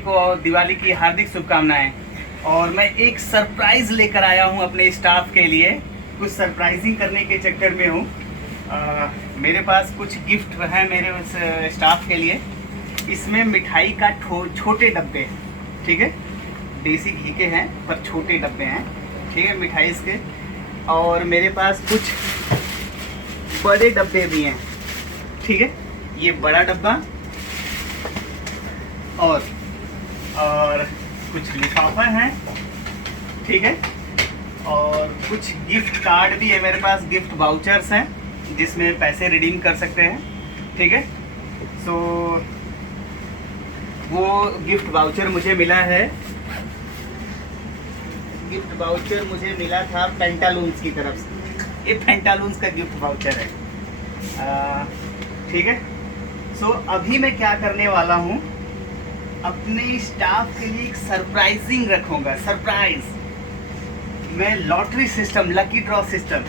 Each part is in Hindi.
को दिवाली की हार्दिक शुभकामनाएं। और मैं एक सरप्राइज़ लेकर आया हूं अपने स्टाफ के लिए। कुछ सरप्राइजिंग करने के चक्कर में हूं। मेरे पास कुछ गिफ्ट हैं मेरे उस स्टाफ के लिए। इसमें मिठाई का छोटे डब्बे, ठीक है, देसी घी के हैं पर छोटे डब्बे हैं, ठीक है, मिठाई के। और मेरे पास कुछ बड़े डब्बे भी हैं, ठीक है। ये बड़ा डब्बा और कुछ लिफाफा हैं, ठीक है। और कुछ गिफ्ट कार्ड भी है मेरे पास, गिफ्ट वाउचर्स हैं जिसमें पैसे रिडीम कर सकते हैं, ठीक है। सो वो गिफ्ट वाउचर मुझे मिला है, गिफ्ट वाउचर मुझे मिला था पेंटालून्स की तरफ से। ये पेंटालून्स का गिफ्ट वाउचर है, ठीक है। सो अभी मैं क्या करने वाला हूँ, अपने स्टाफ के लिए एक सरप्राइजिंग रखूँगा, सरप्राइज। मैं lottery system, lucky draw system,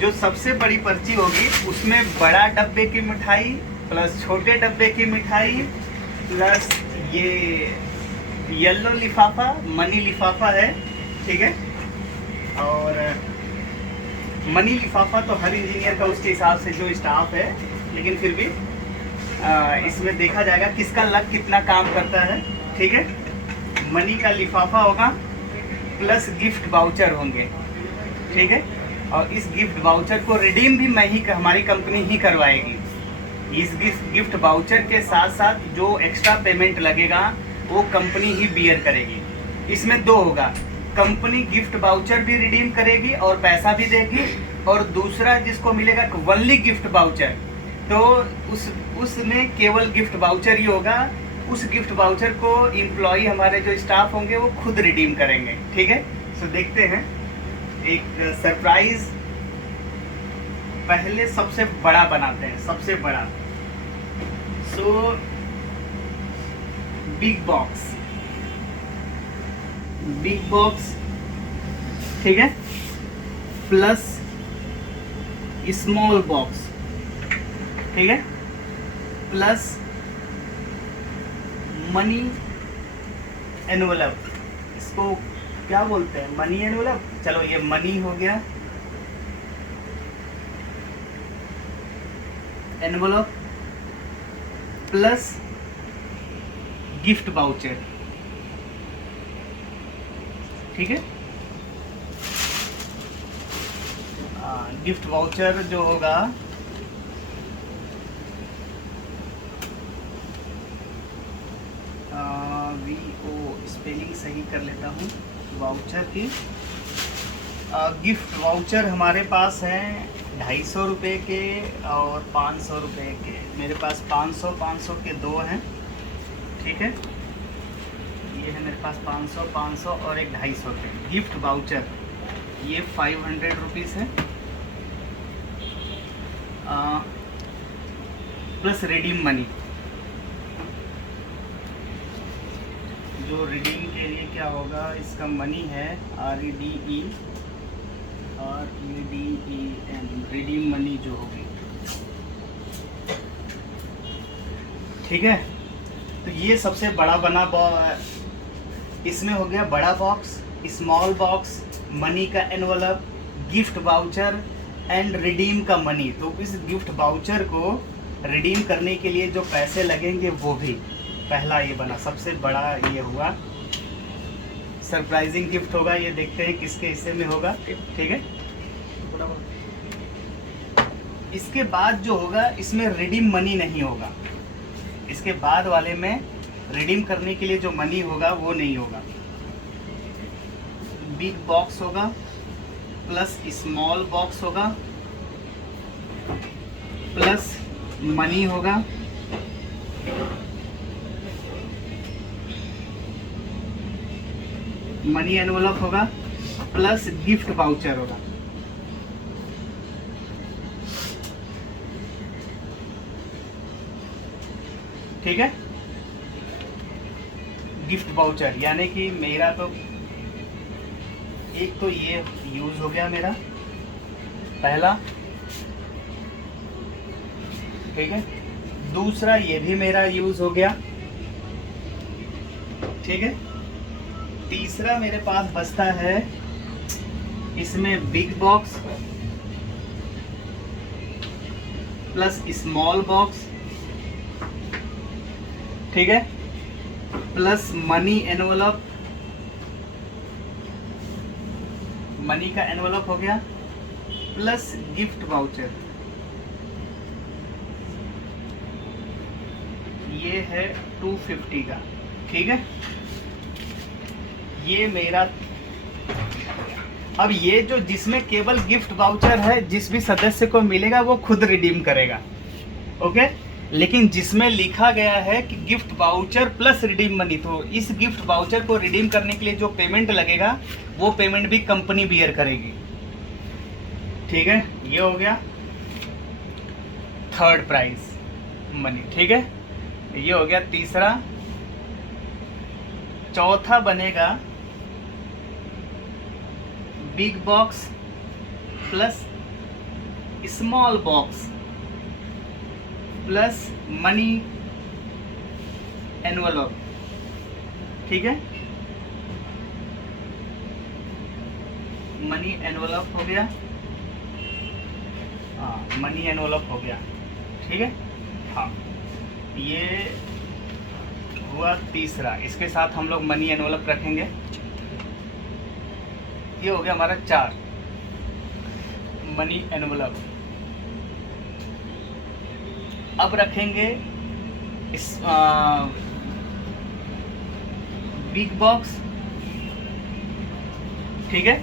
जो सबसे बड़ी पर्ची होगी उसमें बड़ा डब्बे की मिठाई प्लस छोटे डब्बे की मिठाई प्लस ये येलो लिफाफा, मनी लिफाफा है, ठीक है। और मनी लिफाफा तो हर इंजीनियर का उसके हिसाब से जो स्टाफ है, लेकिन फिर भी इसमें देखा जाएगा किसका लक कितना काम करता है, ठीक है। मनी का लिफाफा होगा प्लस गिफ्ट वाउचर होंगे, ठीक है। और इस गिफ्ट वाउचर को रिडीम भी मैं ही, हमारी कंपनी ही करवाएगी। इस गिफ्ट वाउचर के साथ साथ जो एक्स्ट्रा पेमेंट लगेगा वो कंपनी ही बियर करेगी। इसमें दो होगा, कंपनी गिफ्ट वाउचर भी रिडीम करेगी और पैसा भी देगी, और दूसरा जिसको मिलेगा ओनली गिफ्ट वाउचर, तो उसमें केवल गिफ्ट वाउचर ही होगा। उस गिफ्ट वाउचर को एम्प्लॉय, हमारे जो स्टाफ होंगे, वो खुद रिडीम करेंगे, ठीक है। सो देखते हैं, एक सरप्राइज पहले सबसे बड़ा बनाते हैं, सबसे बड़ा। So big box, big box, ठीक है, प्लस स्मॉल बॉक्स, ठीक है, प्लस मनी एनवलप। इसको क्या बोलते हैं, मनी एनवलप। चलो ये मनी हो गया, एनवलप प्लस गिफ्ट वाउचर, ठीक है। गिफ्ट वाउचर जो होगा स्पेलिंग सही कर लेता हूँ वाउचर की। गिफ्ट वाउचर हमारे पास हैं 250 रुपये के और 500 रुपये के। मेरे पास 500 के दो हैं, ठीक है। ये है मेरे पास 500 और एक 250 के गिफ्ट वाउचर। ये 500 रुपीज़ है, प्लस रिडीम मनी। जो रिडीम के लिए क्या होगा, इसका मनी है REDEM, रिडीम मनी जो होगी, ठीक है। तो ये सबसे बड़ा बना इसमें हो गया बड़ा बॉक्स, स्मॉल बॉक्स, मनी का envelope, gift voucher and redeem का मनी। तो इस गिफ्ट वाउचर को रिडीम करने के लिए जो पैसे लगेंगे वो भी पहला ये बना, सबसे बड़ा ये हुआ। सरप्राइजिंग गिफ्ट होगा, ये देखते हैं किसके हिस्से में होगा, ठीक है। इसके बाद जो होगा, इसमें रिडीम मनी नहीं होगा। इसके बाद वाले में रिडीम करने के लिए जो मनी होगा वो नहीं होगा। बिग बॉक्स होगा प्लस स्मॉल बॉक्स होगा प्लस मनी होगा, मनी एनवलप होगा प्लस गिफ्ट वाउचर होगा, ठीक है। गिफ्ट वाउचर यानी कि मेरा तो एक तो ये यूज हो गया मेरा पहला, ठीक है। दूसरा ये भी मेरा यूज हो गया, ठीक है। तीसरा मेरे पास बचता है इसमें big box plus small box, ठीक है, प्लस मनी एनवलप, मनी का एनवलप हो गया, प्लस गिफ्ट वाउचर। ये है 250 का, ठीक है। ये मेरा, अब ये जो जिसमें केवल गिफ्ट वाउचर है, जिस भी सदस्य को मिलेगा वो खुद रिडीम करेगा, ओके। लेकिन जिसमें लिखा गया है कि gift voucher plus redeem money, तो इस गिफ्ट वाउचर को रिडीम करने के लिए जो पेमेंट लगेगा वो पेमेंट भी कंपनी बियर करेगी, ठीक है। ये हो गया थर्ड प्राइस मनी, ठीक है। ये हो गया तीसरा। चौथा बनेगा big box plus small box plus money envelope, ठीक है। मनी एनवलप हो गया, हाँ मनी एनवलप हो गया, ठीक है। हाँ ये हुआ तीसरा, इसके साथ हम लोग मनी एनवलप रखेंगे। ये हो गया हमारा 4 मनी एनवलप। अब रखेंगे इस बिग बॉक्स, ठीक है,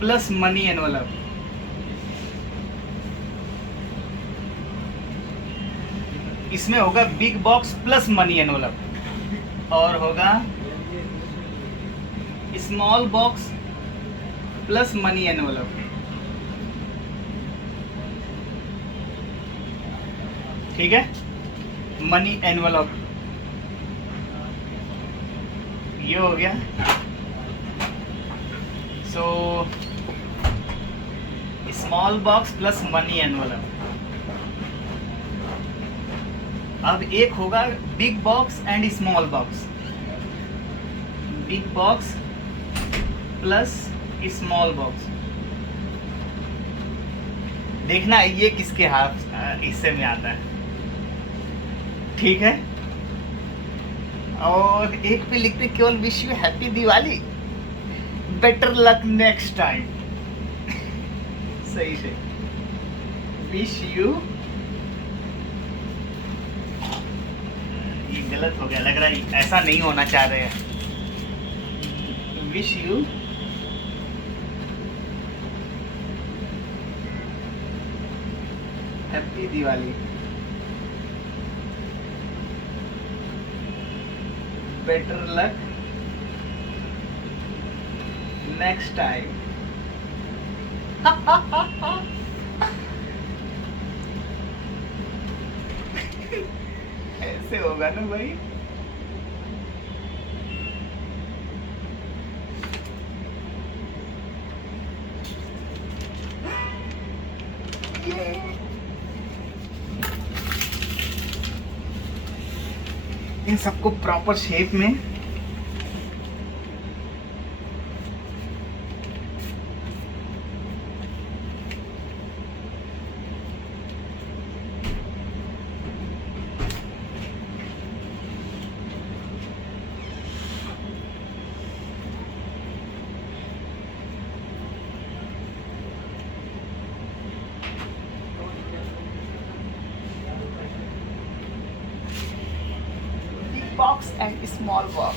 प्लस मनी एनवलप। इसमें होगा big box plus money envelope, और होगा small box plus money envelope, ठीक है। मनी एनवलप ये हो गया। So small box plus money envelope. अब एक होगा big box and small box, big box plus small box. देखना ये किसके हाथ हिस्से में आता है, ठीक है। और एक पे लिखते केवल wish you happy Diwali, better luck next time. सही से विश यू, ये गलत हो गया लग रहा है, ऐसा नहीं होना चाह रहे हैं। Wish you happy Diwali, better luck next time. ऐसे होगा ना भाई। इन सबको प्रॉपर शेप में box and small box.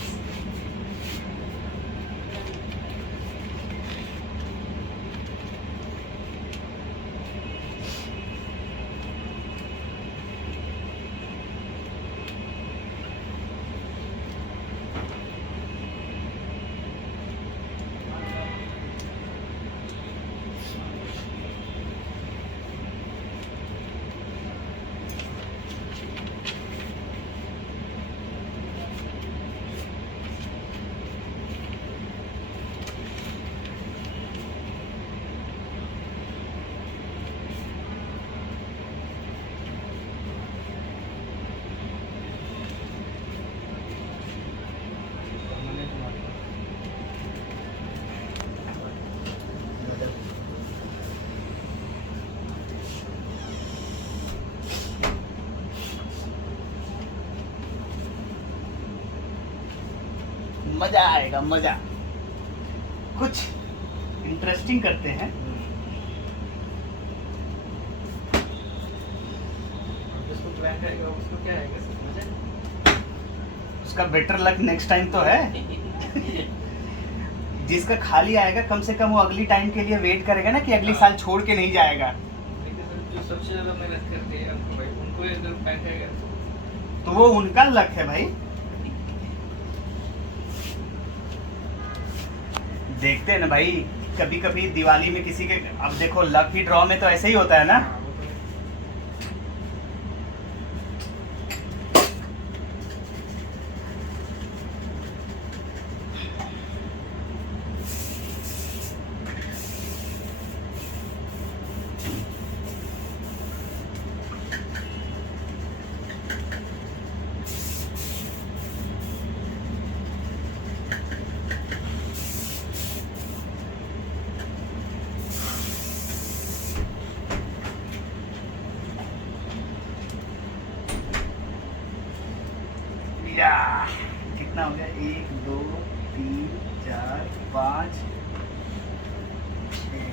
मजा आएगा मजा। कुछ इंटरेस्टिंग करते हैं। जिसको ब्लैंक आएगा उसको क्या आएगा सर मजा? उसका बेटर लक नेक्स्ट टाइम तो है। जिसका खाली आएगा कम से कम वो अगली टाइम के लिए वेट करेगा ना कि अगली साल छोड़ के नहीं जाएगा। लेकिन सर जो सबसे ज्यादा मेहनत करते हैं अंकुर भाई, उनको ही अगर बैंक आएगा तो वो उनका लक है भाई। देखते हैं ना भाई, कभी कभी दिवाली में किसी के, अब देखो लकी ड्रॉ में तो ऐसे ही होता है ना। हाँ, वो तो है। या कितना हो गया? 1 2 3 4 5 6।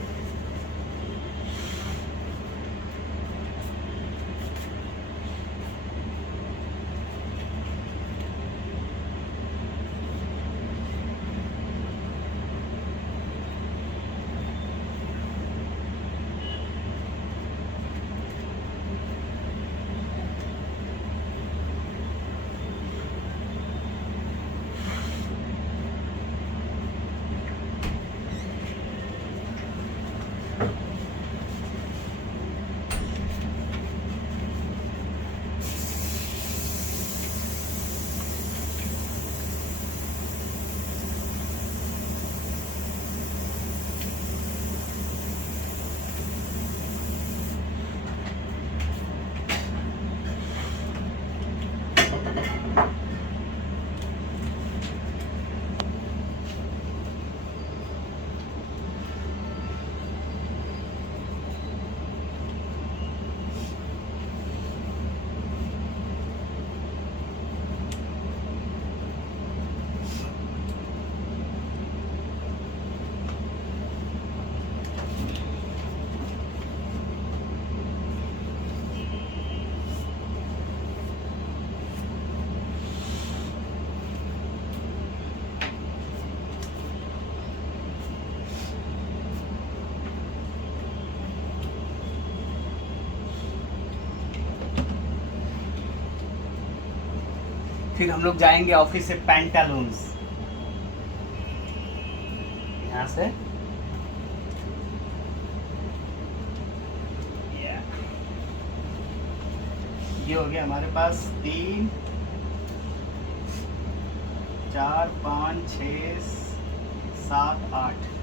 फिर हम लोग जाएंगे ऑफिस से पैंटालून्स, यहाँ से ये हो गया हमारे पास 3 4 5 6 7 8।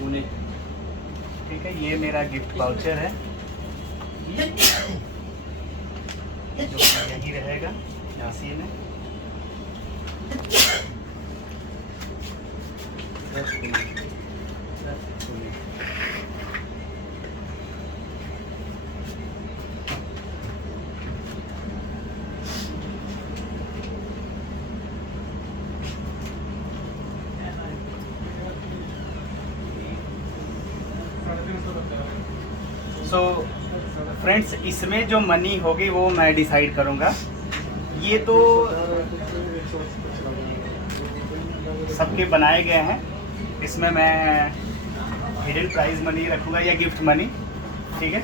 पुणे। ठीक है, ये मेरा गिफ्ट वाउचर है जो यही रहेगा झांसी में। सो फ्रेंड्स, इसमें जो मनी होगी वो मैं डिसाइड करूँगा। ये तो सबके बनाए गए हैं, इसमें मैं हिडन प्राइज मनी रखूँगा या गिफ्ट मनी, ठीक है।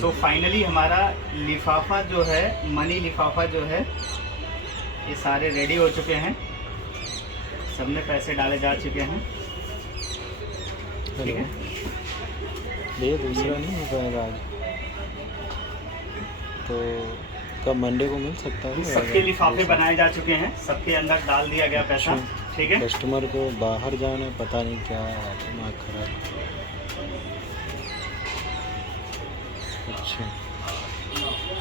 सो फाइनली हमारा लिफाफा जो है, मनी लिफाफा जो है, ये सारे रेडी हो चुके हैं, सबने पैसे डाले जा चुके हैं, ठीक है। ये दूसरा नहीं हो पाएगा आज, तो कब मंडे को मिल सकता है? सबके लिफाफे बनाए जा चुके हैं, सबके अंदर डाल दिया गया पैसा। ठीक है। कस्टमर को बाहर जाना है, पता नहीं क्या दिमाग खराब। अच्छा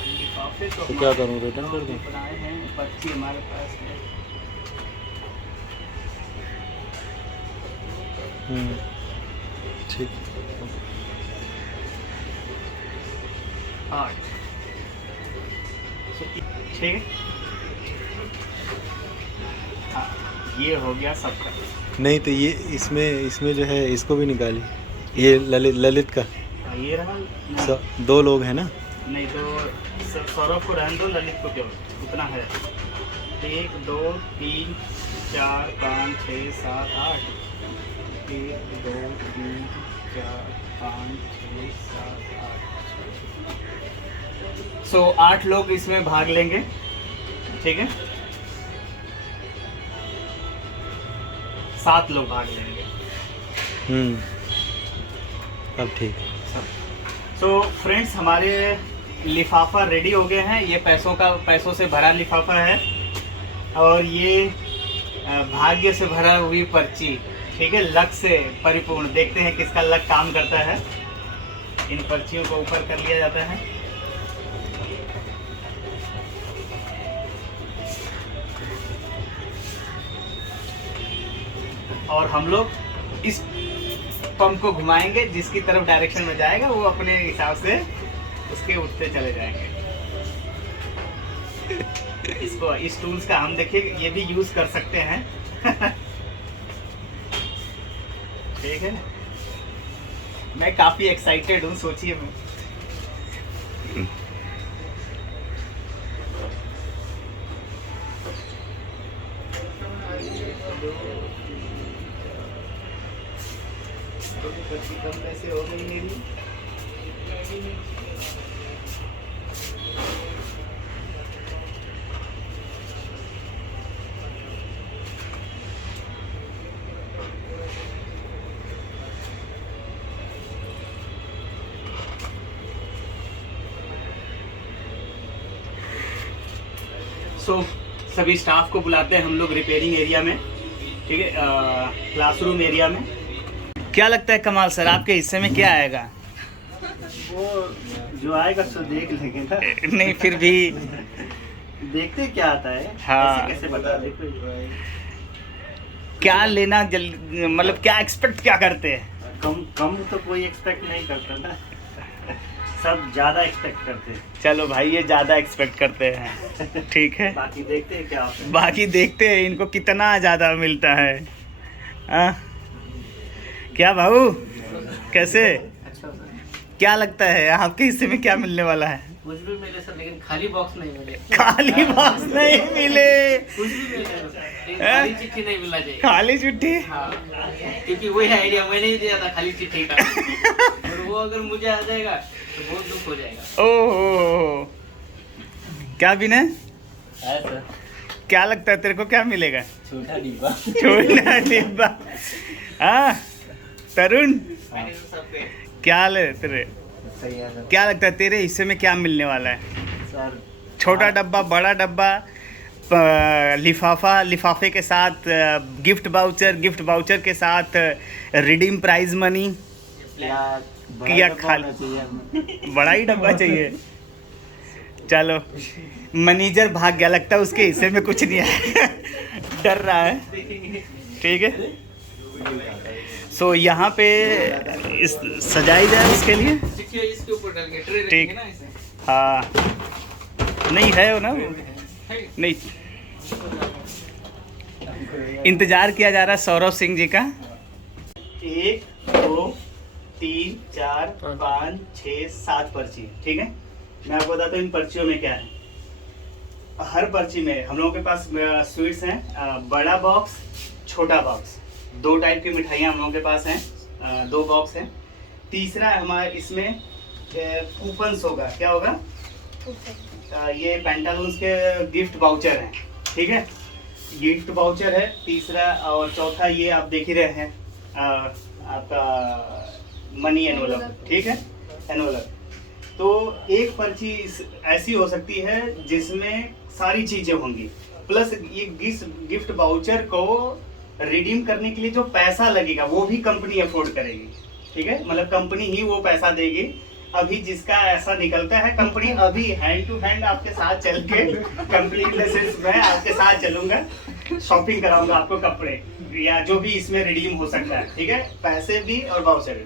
लिफाफे तो क्या करूँ, रिटर्न कर दूँ? बनाए हैं, पर्ची हमारे पास है। ठीक। 8 ठीक है। हाँ, ये हो गया सबका। नहीं तो ये इसमें जो है इसको भी निकाली, ये ललित का। ये रहा नहीं, 2 लोग हैं ना? नहीं तो सौरभ को रहने दो, ललित को क्यों, उतना है। 1 2 3 4 5 6 7 8 1 2 3 4 5 6 7 8 सो 8 लोग इसमें भाग लेंगे, ठीक है। 7 लोग भाग लेंगे। अब ठीक। सो फ्रेंड्स, हमारे लिफाफा रेडी हो गए हैं। ये पैसों से भरा लिफाफा है और ये भाग्य से भरा हुई पर्ची, ठीक है, लक से परिपूर्ण। देखते हैं किसका लक काम करता है। इन पर्चियों को ऊपर कर लिया जाता है। और हम लोग इस पंप को घुमाएंगे, जिसकी तरफ डायरेक्शन में जाएगा वो अपने हिसाब से उसके उठते चले जाएंगे। इसको, इस टूल्स का हम देखिए ये भी यूज कर सकते हैं। ठीक है, मैं काफी एक्साइटेड हूँ, सोचिए मैं। कम पैसे हो गई मेरी। सो सभी स्टाफ को बुलाते हैं हम लोग रिपेयरिंग एरिया में, ठीक है, क्लासरूम एरिया में। क्या लगता है कमाल सर, आपके हिस्से में क्या आएगा? वो जो आएगा सो देख लेंगे ना। नहीं फिर भी देखते क्या आता है। हाँ। कैसे बता दे क्या लेना मतलब क्या एक्सपेक्ट क्या करते हैं? कम तो कोई एक्सपेक्ट नहीं करता ना, सब ज्यादा एक्सपेक्ट करते हैं। चलो भाई, ये ज्यादा एक्सपेक्ट करते हैं, ठीक है। बाकी देखते हैं क्या होता है। बाकी देखते हैं इनको कितना ज्यादा मिलता है। हाँ क्या भाऊ, कैसे, अच्छा सर, क्या लगता है आपके हिस्से में क्या मिलने वाला है? कुछ भी मिले सर, लेकिन खाली बॉक्स नहीं मिले। खाली बॉक्स नहीं मिले, कुछ भी मिले सर, लेकिन खाली चिट्ठी नहीं मिलना चाहिए। खाली चिट्ठी। हाँ, क्योंकि वही आइडिया मैंने ही दिया था, खाली चिट्ठी का। और वो अगर मुझे आ जाएगा तो बहुत दुख हो जाएगा। ओह, क्या विनय, सर क्या लगता है तेरे को क्या मिलेगा? छोटा डिब्बा। छोटा डिब्बा। हाँ तरुण, मैंने तो सब पे क्या हाल है तेरे? सही है सर। क्या लगता है तेरे हिस्से में क्या मिलने वाला है? सर छोटा डब्बा, बड़ा डब्बा, लिफाफे के साथ गिफ्ट वाउचर के साथ रिडीम प्राइज मनी, या खाली चाहिए हमें। बड़ा ही डब्बा चाहिए। चलो, मैनेजर भाग गया, लगता है उसके हिस्से में कुछ नहीं है। डर रहा है, ठीक है। सो यहाँ पे इस सजाई जाए उसके लिए, चिट्ठी इसके ऊपर डाल के ट्रे ठीक। रखेंगे ना इसे। हाँ नहीं है वो ना, है। नहीं। इंतजार किया जा रहा है सौरभ सिंह जी का। 1 2 3 4 5 6 7 पर्ची, ठीक है। मैं आपको बताता हूँ इन पर्चियों में क्या है। हर पर्ची में हम लोगों के पास स्वीट्स हैं, बड़ा बॉक्स, छोटा बॉक्स, 2 टाइप की मिठाइयाँ हम लोगों के पास हैं, 2 बॉक्स हैं। तीसरा हमारे इसमें कूपन्स होगा, क्या होगा? ये पेंटालून्स के गिफ्ट वाउचर हैं, ठीक है, गिफ्ट वाउचर है तीसरा। और चौथा ये आप देख ही रहे हैं, आपका मनी एनवलप, ठीक है, एनवलप। तो एक पर्ची ऐसी हो सकती है जिसमें सारी चीज़ें होंगी, प्लस ये गिफ्ट वाउचर को रिडीम करने के लिए जो पैसा लगेगा वो भी कंपनी अफोर्ड करेगी, ठीक है, मतलब कंपनी ही वो पैसा देगी। अभी जिसका ऐसा निकलता है कंपनी अभी हैंड टू हैंड आपके साथ चल के कंप्लीट लाइसेंस मैं आपके साथ चलूंगा, शॉपिंग कराऊंगा आपको कपड़े या जो भी इसमें रिडीम हो सकता है, ठीक है, पैसे भी और वाउचर भी।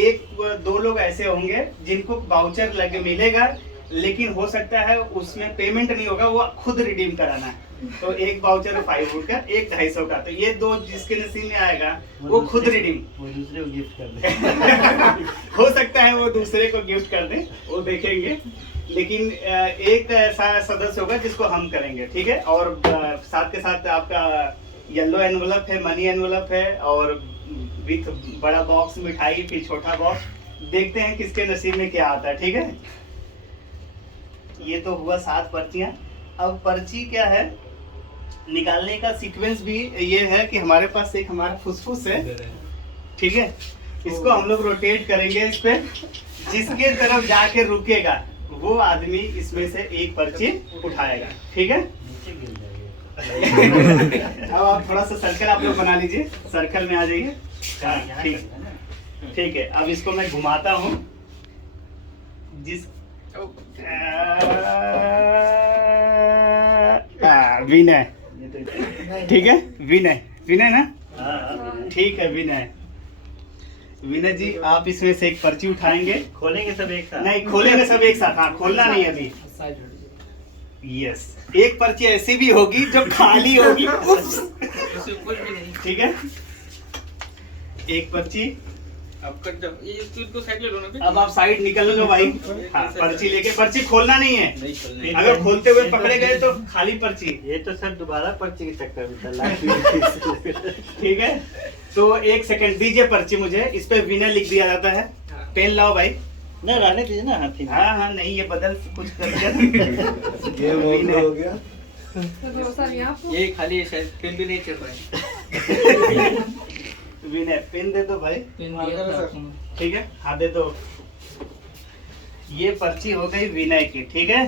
एक दो लोग ऐसे होंगे जिनको वाउचर लगे मिलेगा लेकिन हो सकता है उसमें पेमेंट नहीं होगा, वो खुद रिडीम कराना है, तो एक वाउचर 5 वुड का, एक 250 का, तो ये दो जिसके नसीब में आएगा वो खुद रिडीम वो दूसरे को गिफ्ट कर दे। हो सकता है वो दूसरे को गिफ्ट कर दे, वो देखेंगे, लेकिन एक ऐसा सदस्य होगा जिसको हम करेंगे, ठीक है। और साथ के साथ आपका येलो एनवलप है, मनी एनवलप है, और विथ बड़ा बॉक्स मिठाई, फिर छोटा बॉक्स, देखते हैं किसके नसीब में क्या आता है, ठीक है। ये तो हुआ 7 पर्चियां। अब पर्ची क्या है, निकालने का सीक्वेंस भी ये है कि हमारे पास एक हमारा फुसफुस है, ठीक है, इसको हम लोग रोटेट करेंगे इस पे, जिसके तरफ जाके रुकेगा वो आदमी इसमें से एक पर्ची उठाएगा, ठीक है। अब आप थोड़ा सा सर्कल आप लोग बना लीजिए, सर्कल में आ जाइए, हाँ, ठीक है। अब इसको मैं घुमाता हूँ, जिस विनय, ठीक है, विनय, विनय ना, ठीक है, विनय, विनय जी आप इसमें से एक पर्ची उठाएंगे। खोलेंगे सब एक साथ? नहीं, खोलेंगे सब एक साथ, हाँ, खोलना नहीं है अभी। यस, एक पर्ची ऐसी भी होगी जो खाली होगी, ठीक है, एक पर्ची। अब आप साइड निकल लो भाई, हाँ, पर्ची लेके, पर्ची खोलना नहीं है, अगर खोलते हुए पकड़े गए तो खाली पर्ची। ये तो सर दोबारा पर्ची के चक्कर में चला। ठीक है, तो 1 सेकंड दीजिए पर्ची मुझे, इस पे विनर लिख दिया जाता है, पेन लाओ भाई। ना रहने दीजिए ना हाथी में। हाँ, नहीं, ये बदल कुछ कर दिया। ये हो गया, ये खाली शायद पेन भी नहीं चल रहा है। विनय पेन दे दो भाई, पेन दिया था। ठीक है, हाँ दे दो। ये पर्ची हो गई विनय की, ठीक है।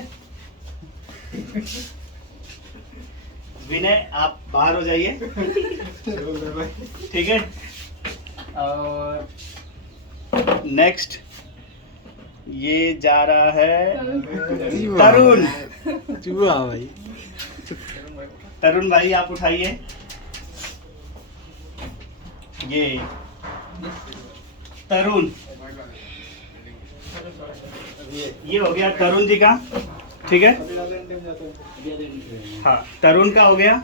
विनय आप बाहर हो जाइए, ठीक है। और नेक्स्ट ये जा रहा है तरुण। चूहा भाई, तरुण भाई आप उठाइए, ये तरुण, ये हो गया तरुण जी का, ठीक है, हाँ, तरुण का हो गया।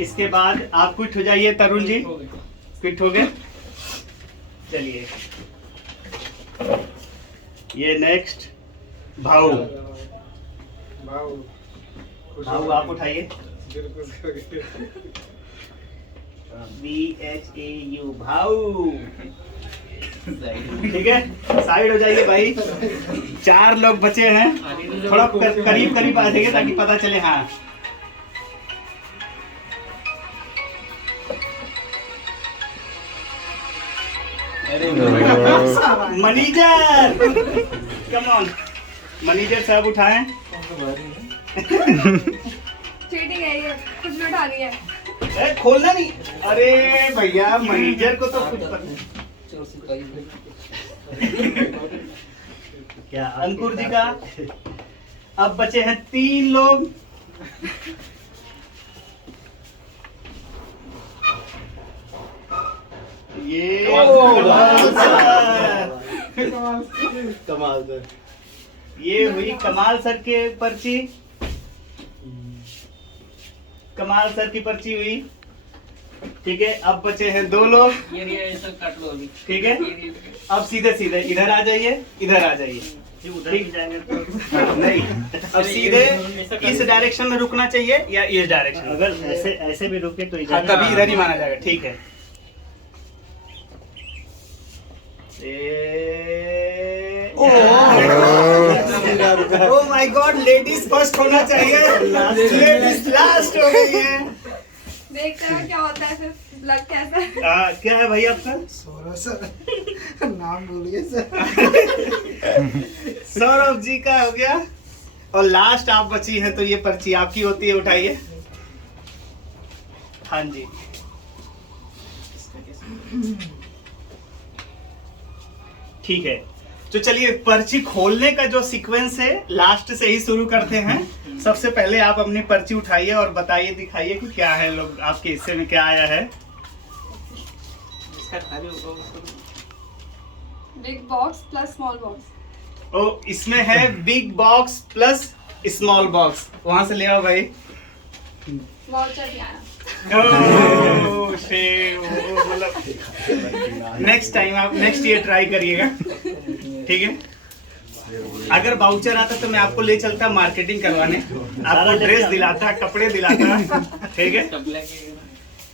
इसके बाद आप क्विट हो जाइए, तरुण जी क्विट हो गए। चलिए, ये नेक्स्ट भाऊ, भाऊ आप उठाइए, BHAU भाऊ, ठीक है, साइड हो जाइए भाई। 4 लोग बचे हैं, थोड़ा करीब करीब आ जाइए ताकि पता चले। हाँ, मैनेजर, कम ऑन, मैनेजर साहब उठाएं। चीटिंग है ये, कुछ भी उठा रही है। खोलना नहीं, अरे भैया मैनेजर को तो कुछ पता। क्या अंकुर जी का अब बचे हैं 3 लोग। ये कमाल सर, ये हुई कमाल सर के पर्ची, कमाल सर की पर्ची हुई, ठीक है। अब बचे हैं 2 लोग, ये सब काट लो अभी, ठीक है। अब सीधे सीधे इधर आ जाइए, इधर आ जाइए, उधर ही जाएंगे तो नहीं, अब सीधे इस डायरेक्शन में रुकना चाहिए या इस डायरेक्शन में? अगर ऐसे ऐसे भी रुके तो हाँ, तभी इधर ही माना जाएगा, ठीक है। Oh my God, ladies first होना चाहिए, लेडीज लास्ट हो गई है। देखते हैं क्या होता है फिर, लग कैसा है। क्या है भाई आपका? सौरभ सर, नाम भूलिए सर। सौरभ जी का हो गया, और लास्ट आप बची है, तो ये पर्ची आपकी होती है, उठाइए। हाँ जी, ठीक है, तो चलिए पर्ची खोलने का जो सीक्वेंस है लास्ट से ही शुरू करते हैं। सबसे पहले आप अपनी पर्ची उठाइए और बताइए, दिखाइए कि क्या है, लोग आपके हिस्से में क्या आया है। इसका खाली होगा उसको। Big box plus small box. ओ, इसमें है big box plus small box. वहां से ले आओ भाई। वाउचर भी आया। मतलब नेक्स्ट टाइम आप नेक्स्ट ईयर ट्राई करिएगा, ठीक है। अगर वाउचर आता तो मैं आपको ले चलता मार्केटिंग करवाने, आपको ड्रेस दिलाता, कपड़े दिलाता, ठीक है।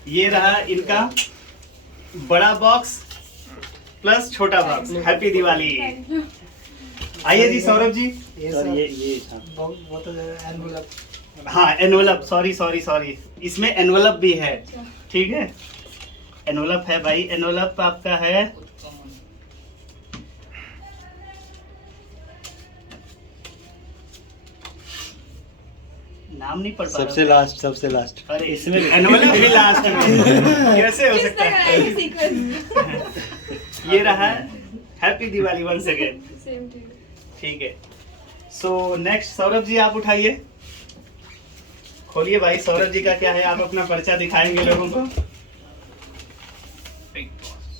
ये रहा इनका बड़ा बॉक्स प्लस छोटा बॉक्स। हैप्पी दिवाली। आइए जी सौरभ जी। ये सर सब ये था वो तो एनवलप। हाँ एनवलप, सॉरी, इसमें एनवलप भी है, ठीक है। एनवलप है भाई, एनवलप आपका है। नाम नहीं पढ़ पा रहा। सबसे लास्ट अरे इसमें एनवलप भी लास्ट में कैसे हो सकता है? ये रहा happy Diwali once again, same to you. ठीक है। सो नेक्स्ट सौरभ जी आप उठाइए, खोलिए भाई। सौरभ जी का क्या है, आप अपना पर्चा दिखाएंगे लोगों को।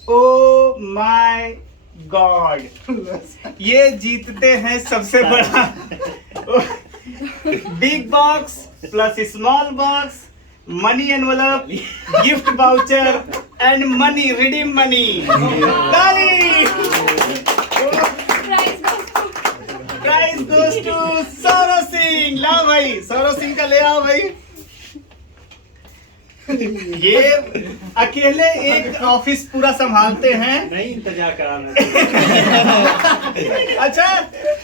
ओ माय गॉड, ये जीतते हैं सबसे बड़ा big box plus small box, money envelope, gift voucher and money, redeem money. ताली। Prize goes to Saurabh Singh. लाओ भाई, सौरभ सिंह का ले आओ भाई। ये अकेले एक ऑफिस पूरा संभालते हैं। नहीं इंतजार करा मैं। अच्छा,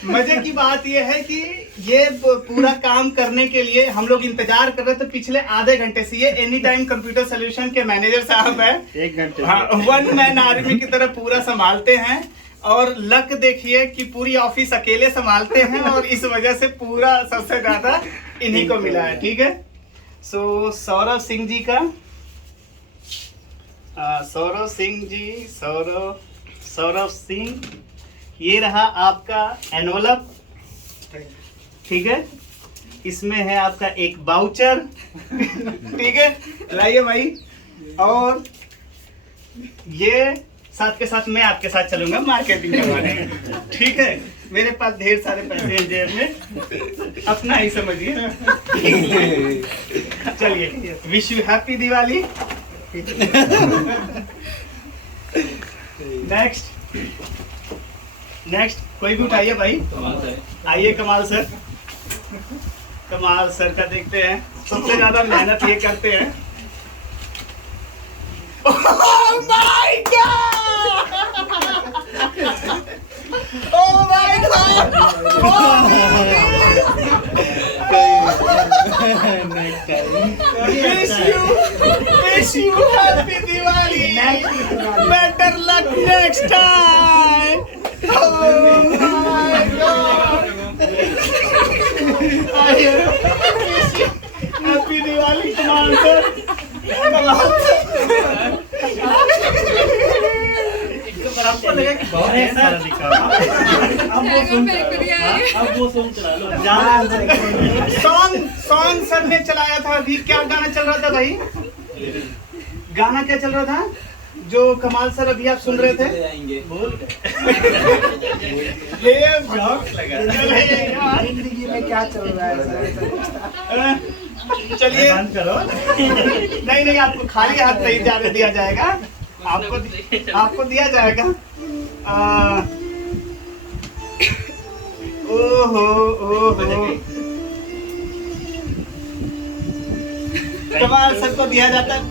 मजे की बात ये है कि ये पूरा काम करने के लिए हम लोग इंतजार कर रहे थे पिछले आधे घंटे से। ये एनी टाइम कंप्यूटर सोल्यूशन के मैनेजर साहब है। 1 घंटे हाँ, वन मैन आर्मी की तरह पूरा संभालते हैं। और लक देखिए कि पूरी ऑफिस अकेले संभालते हैं और इस वजह से पूरा सबसे ज्यादा इन्हीं को मिला है, ठीक है। सो सौरभ सिंह जी का, सौरभ सिंह, ये रहा आपका एनवलप, ठीक है। इसमें है आपका एक वाउचर, ठीक है। लाइए भाई। और ये साथ के साथ मैं आपके साथ चलूंगा मार्केटिंग करवाने, ठीक है। मेरे पास ढेर सारे पैसे हैं जेब में, अपना ही समझिए। चलिए, wish you happy Diwali. Next कोई भी उठाइए भाई। आइए कमाल सर का देखते हैं। सबसे ज्यादा मेहनत ये करते हैं। Oh my God! Oh my God! Wish you happy Diwali. Better luck next time. Oh my God! Happy Diwali, come on, sir. आपको लगा कि बहुत सारा दिखा। अब वो सॉन्ग चला लो। सॉन्ग सर ने चलाया था अभी। क्या गाना चल रहा था भाई? गाना क्या चल रहा था जो कमाल सर अभी आप सुन रहे थे? जिंदगी में क्या चल रहा है सर? चलिए बंद करो। नहीं, आपको खाली हाथ नहीं जाने दिया जाएगा। आपको दिया जाएगा। ओहो कमाल सर को दिया जाता है।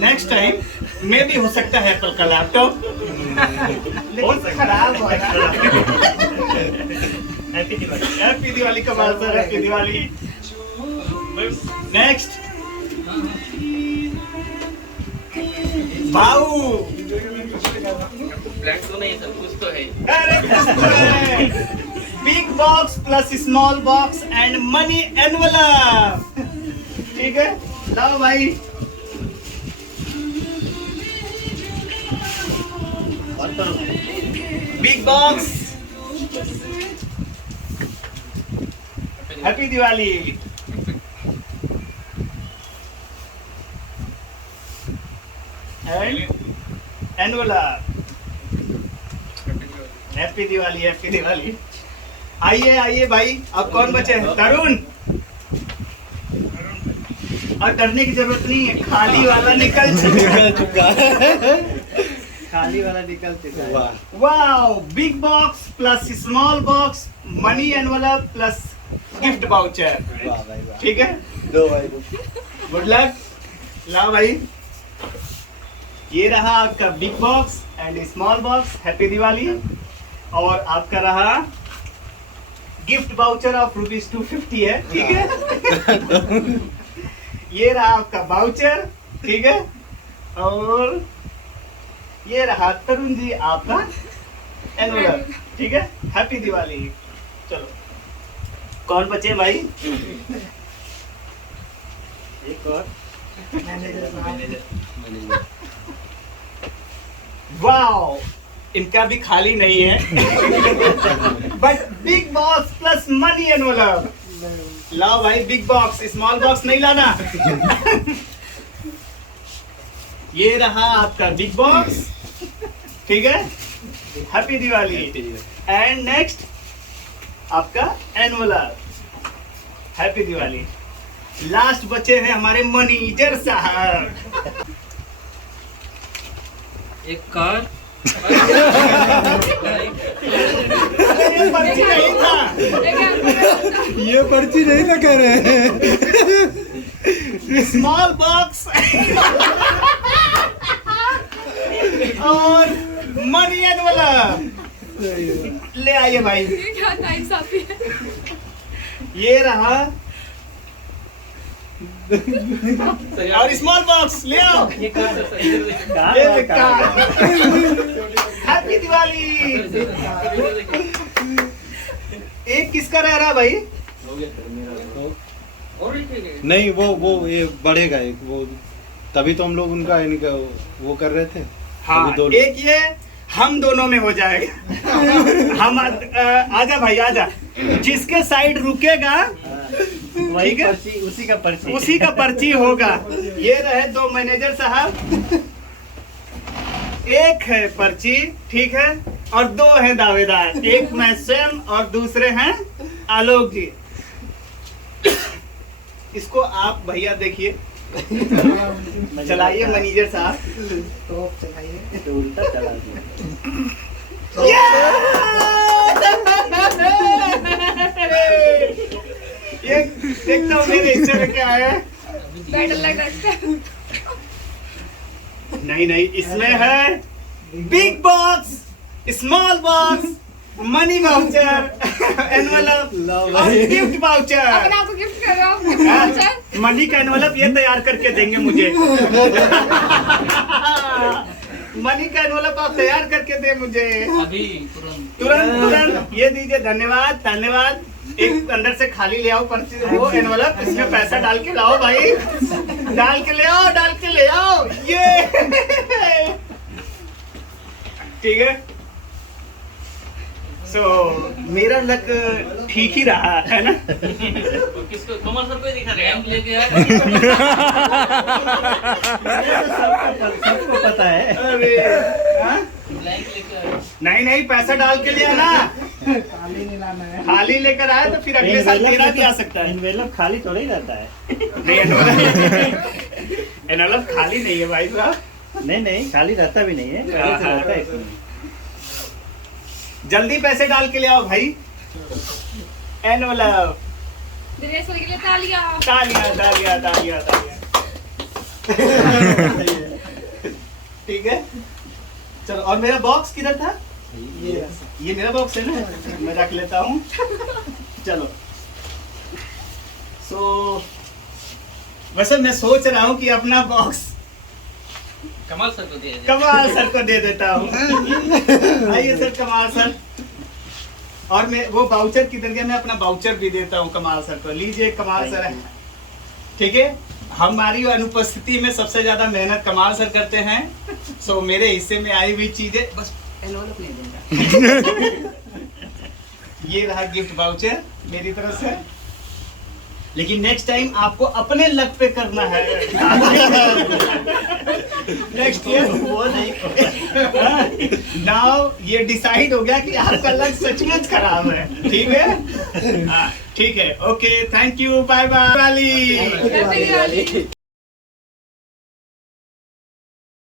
नेक्स्ट टाइम में भी हो सकता है एप्पल का लैपटॉप, लेकिन खराब हो रहा है। हैप्पी दिवाली कमाल सर, हैप्पी दिवाली। नेक्स्ट भाऊ। ब्लैक तो नहीं है सर, कुछ तो है। अरे कुछ तो है। Big box plus small box and money envelope, ठीक है। लाओ भाई। Big box happy Diwali. Envelope happy Diwali, happy Diwali. आइए आइए भाई, अब कौन बचे हैं? तरुण। और डरने की जरूरत नहीं है, खाली वाला निकल चुका खाली वाला निकल चुका है। वाह wow, big box plus small box, money envelope plus gift voucher. वाह भाई वाह। ठीक है, दो भाई दो। Good luck. लाओ भाई, ये रहा आपका big box and small box, happy Diwali. और आपका रहा गिफ्ट वाउचर ऑफ ₹250 है, ठीक है। ये रहा आपका वाउचर, ठीक है। और ये रहा तरुण जी आपका एनवलप, ठीक है। हैप्पी दिवाली। चलो, कौन बचे भाई? एक और वाओ, इनका भी खाली नहीं है। But big box plus money envelope. लाओ भाई, बिग बॉक्स, स्मॉल बॉक्स नहीं लाना। ये रहा आपका बिग बॉक्स, ठीक है। हैप्पी दिवाली। एंड नेक्स्ट आपका एनवलप, हैप्पी दिवाली। लास्ट बचे हैं हमारे मैनेजर साहब। एक कार। ये पर्ची नहीं था। ये पर्ची नहीं ना कह रहे हैं। स्मॉल बॉक्स और मनी एनवलप। ले आइए भाई, ये क्या नाइंसाफी है। ये रहा और स्मॉल बॉक्स ले आओ। ये कार कार ये वाला कार। हैप्पी दिवाली। एक किसका रह रहा भाई? और एक नहीं वो ये बढ़ेगा एक वो, तभी तो हम लोग उनका इनका वो कर रहे थे। हाँ, अभी दो एक ये हम दोनों में हो जाएगा। हम आजा भाई आजा, जिसके साइड रुकेगा वही ठीक है? पर्ची, उसी का पर्ची। उसी का पर्ची होगा। ये रहे दो मैनेजर साहब, एक है पर्ची, ठीक है, और दो हैं दावेदार। एक मैं स्वयं और दूसरे हैं आलोक जी। इसको आप भैया देखिए, चलाइए मैनेजर साहब। तो चलाइए। तो उल्टा चला दिया। ये देखता हूँ मेरे हिस्से में क्या है। बेटर लग रखा है। नहीं नहीं, इसमें है big box, small box, money voucher, envelope और गिफ्ट वाउचर। अपना तो गिफ्ट कर रहा हूँ, गिफ्ट वाउचर। मनी का एनवलप ये तैयार करके देंगे मुझे। मनी का एनवलप आप तैयार करके दे मुझे अभी तुरंत। तुरंत तुरंत। ये दीजिए, धन्यवाद धन्यवाद। एक अंदर से खाली ले आओ पर्ची, वो एनवलप, इसमें पैसा डाल के लाओ भाई, डाल के ले आओ, डाल के ले आओ। ये ठीक है। सो मेरा लक ठीक ही रहा है ना। किसको? कमल सर को ही दिखा रहे हैं। लेके आ। सबको पता है। अरे हाँ? ब्लैंक लेके आ। नहीं नहीं, पैसा डाल के लिया ना। खाली नहीं लाना है। खाली लेकर आए तो फिर अगले साल तेरा भी आ सकता है। इनवेलप खाली थोड़ा ही रहता है। नहीं, एनवलप खाली नहीं है भाई साहब। नहीं नहीं, खाली रहता भी नहीं है, खाली से रहता है इसमें। जल्दी पैसे डाल के ले आओ भाई। एनवलप। दिनेश सर के लिए तालियां। तालियां तालियां तालियां तालियां। ठीक है, चलो। और मेरा बॉक्स किधर था? ये मेरा बॉक्स है ना, मैं रख लेता हूँ। चलो। वैसे मैं सोच रहा हूँ कि अपना बॉक्स कमल सर को दे दे। कमाल सर को दे देता हूँ। आइए सर, कमाल सर। और मैं वो वाउचर किधर गया? मैं अपना वाउचर भी देता हूँ कमाल सर को। लीजिए कमाल सर, ठीक है। हमारी अनुपस्थिति में सबसे ज्यादा मेहनत कमाल सर करते हैं। सो मेरे हिस्से में आई हुई चीजें बस एनवलप नहीं देगा। ये रहा गिफ्ट वाउचर मेरी तरफ से, लेकिन नेक्स्ट टाइम आपको अपने लक पे करना है। नेक्स्ट ईयर वो नहीं। नाउ ये डिसाइड हो गया कि आपका लक सचमुच खराब है। ठीक है, हाँ, ठीक है, okay, thank you, bye bye. Happy Diwali.